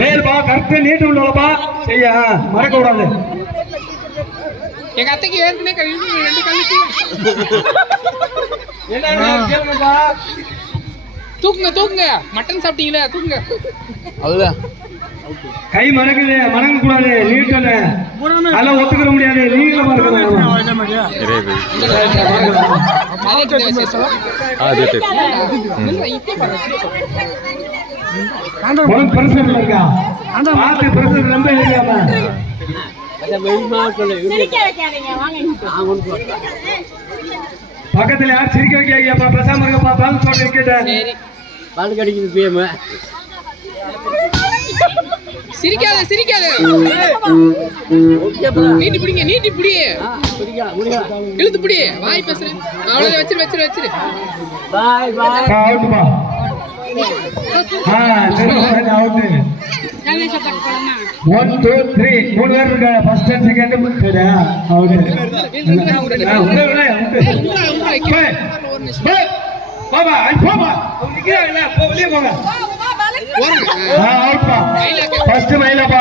வேல்பா கரெக்டா நீட்டு உள்ளப்பா செய்ய மறக்க கூடாது. எங்க அத்தைக்கு ஏற்கனவே கழுவி 2 கல்லுக்கு தூக்குங்க தூக்குங்க மட்டன் சாப்பிட்டீங்களா தூக்குங்க. அதுதான் கை மணக்குது மணங்க கூடாது நீட்டல அதெல்லாம் ஒத்துக்கிற முடியாது. நீங்கள பிரச்சனை இருக்கா பார்த்து பிரச்சனை ரொம்ப இருக்காம பக்கத்துல யார் சிரிக்க வைக்காப்பா பேசாம இருக்கப்பா பால் சொல்ல கேட்டேன் பால் கடிக்குது பிஎம் சிரிக்காத சிரிக்காத நீட்டி பிடிங்க நீட்டி பிடி இழுத்து பிடி வாய் பேசுறேன் அவ்வளவு வச்சிரு வச்சிரு வச்சிரு பாய் பாய் அவுட்பா அவுட் 1 2 3 மூணு பேர் இருக்க first and second out Baba போமா நீங்க இல்ல வெளிய போங்க அவுட்பா ஃபர்ஸ்ட் மயிலப்பா